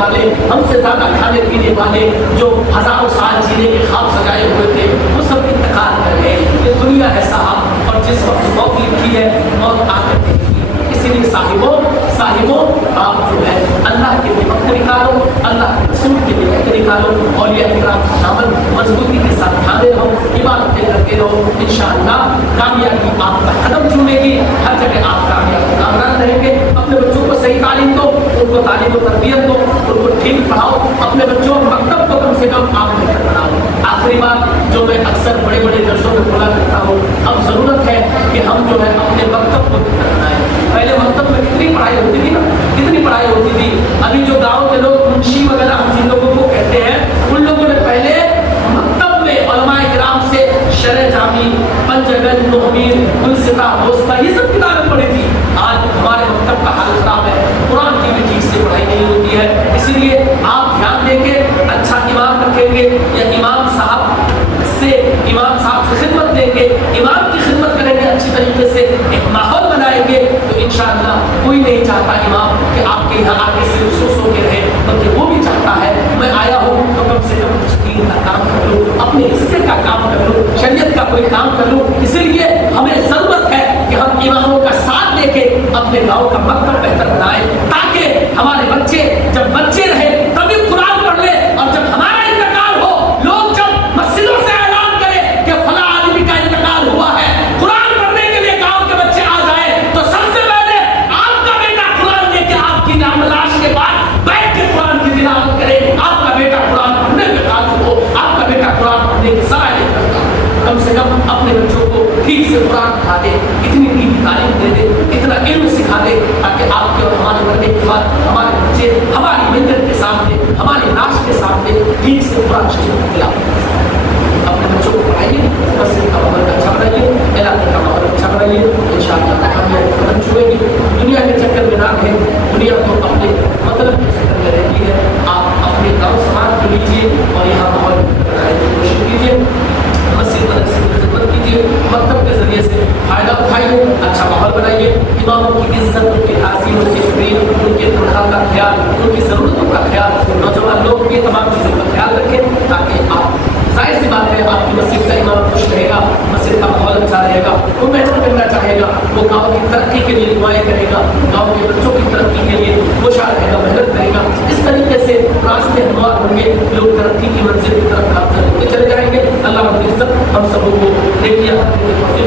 वाले, हमसे ज़्यादा खाने पीने वाले, जो हज़ारों साल जीने के ख्वाब सजाए हुए थे, वो सब इंतकाल कर गए। ये दुनिया है साहब, और जिस वक्त मौत लिखी है मौत आकर देगी। इसीलिए साहिबों आप जो है अल्लाह के लिए वक्त निकालो, अल्लाह के रसूल के लिए वक्त निकालो, औलिया किराम का दामन मजबूती के साथ थामे रहो, इबादतें करते रहो। इंशाअल्लाह कामयाबी आपका कदम चूमेगी, हर जगह आप कामयाब रहेंगे। अपने बच्चों को सही तालीम दो, उनको तालीम और तरबियत दो, उनको ठीक पढ़ाओ, अपने बच्चों और मकतब को कम से कम आप बेहतर बनाओ। आखिरी बात जो मैं अक्सर बड़े बड़े जलसों में बोला करता हूँ, अब ज़रूरत है कि हम जो है अपने मकतब को बेहतर बनाएं। पहले मकतब में कितनी पढ़ाई होती थी ना, कितनी पढ़ाई होती थी। अभी जो गाँव के लोग मुंशी वगैरह हम जिन लोगों को कहते हैं, उन लोगों ने पहले मकतब में उलमाए किराम से शरह जामी, पंजगन, नोहमीर, मुनसिफा, दोस्ता, ये सब किताबें पढ़ी थी। आज हमारे मकतब का हाल खराब है, कुरान की भी ठीक से पढ़ाई नहीं होती है। इसलिए आप ध्यान देंगे, अच्छा इमाम रखेंगे या इमाम साहब से खिदमत देंगे, इमाम की खिदमत करेंगे, अच्छी तरीके से एक माहौल बनाएंगे, तो इंशाअल्लाह कोई नहीं चाहता इमाम कि आपके यहाँ आके सिर्फ सो के रहे, बल्कि वो भी चाहता है मैं आया हूँ तो कम से कम कुछ दीन का काम कर लूँ, अपने हिस्से का काम कर लूँ, शरीयत का कोई काम कर लूँ। इसीलिए हमें ज़रूरत है कि हम इमामों का साथ लेके अपने गाँव का मकतब बेहतर बनाएं, ताकि हमारे बच्चे जब बच्चे रहे तभी कुरान पढ़ ले, और जब हमारा इंतकाल हो, लोग जब मस्जिदों से ऐलान करें कि फला आदमी का इंतकाल हुआ है, कुरान पढ़ने के लिए गाँव के बच्चे आ जाए, तो सबसे पहले आपका बेटा कुरान लेके आपकी लाश के बाद बैठ के कुरान की तिलावत करे। आपका बेटा कुरान पढ़ने के काबिल हो, आपका बेटा कुरान पढ़ने की सलाहियत रखता हो। कम से कम अपने बच्चों को ठीक से कुरान पढ़ा दे, इतनी दीनी तालीम दे दे, इतना इल्म सिखा दे, ताकि आपके और हमारे मरने के बाद हमारे बच्चे हमारी मंदिर के सामने, हमारी लाश के सामने ठीक से कुरान शरीफ तिलावत। अपने बच्चों को पढ़ाइए, मस्जिद का माहौल अच्छा बनाइए, इलाके का माहौल अच्छा बनाइए, इंशाअल्लाह कामयाबी कदम छुएगी। दुनिया के चक्कर में ना रहें, दुनिया तो अपने मतलब के चक्कर में रहती है। आप अपने गाँव समाज को लीजिए और यहाँ माहौल बनाने की कोशिश कीजिए, मस्जिद मदरसे की खिदमत कीजिए, मकतब के जरिए से फ़ायदा उठाइए, अच्छा माहौल बनाइए, इमामों की इज्जत, उनकी ताज़ीम, उनकी तकरीम, उनके तनख्वाह का ख्याल, उनकी ज़रूरतों का ख्याल, नौजवान लोग ये तमाम चीज़ों का ख्याल रखें, ताकि आप जाहिर सी बात है आपकी मस्जिद का इमाम खुश रहेगा, मस्जिद का माहौल अच्छा रहेगा, वो मेहनत करना चाहेगा, वो गाँव की तरक्की के लिए दुआएं करेगा, गाँव के बच्चों की तरक्की के लिए कोशा रहेगा, मेहनत करेगा। इस तरीके से रास्ते हमवार होंगे, लोग तरक्की की मंजिल की तरफ काम करते चले जाएंगे। अल्लाह रब्बुल इज्जत हम सबों को देखिए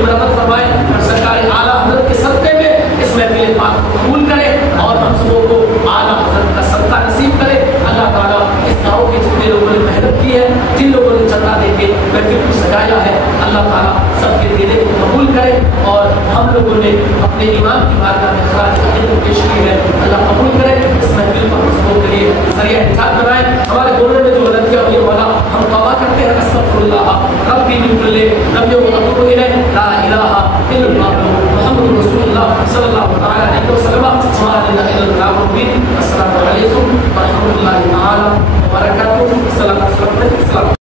बराबर फरमाए और सरकार आला हज़रत के सदक़े में इस महफिल पाक को कबूल करे और हम सबों को आला हज़रत का सदका नसीब करे। अल्लाह ताला इस गाँव के जितने लोगों ने मेहनत की है, जिन लोगों ने चंदा देके महफिल को सजाया है, अल्लाह ताला सबके देने को कबूल करे, और हम लोगों ने अपने इमाम की बारगाह में खराज अक़ीदत पेश की है, अल्लाह कबूल करे। इस महफिल को हम सबों के लिए ज़रिया इत्तेसाद बनाए। हमारे बोलने में जो गलतियाँ हुई वाला हम तौबा करते हैं, अस्तग़फिरुल्लाह रब्बी मिन कुल्लि ज़ंबिन व अतूबु इलैह, ला इलाहा इल्लल्लाह मुहम्मदुर रसूलुल्लाह सल्लल्लाहु अलैहि वसल्लम। अस्सलामु अलैकुम व रहमतुल्लाहि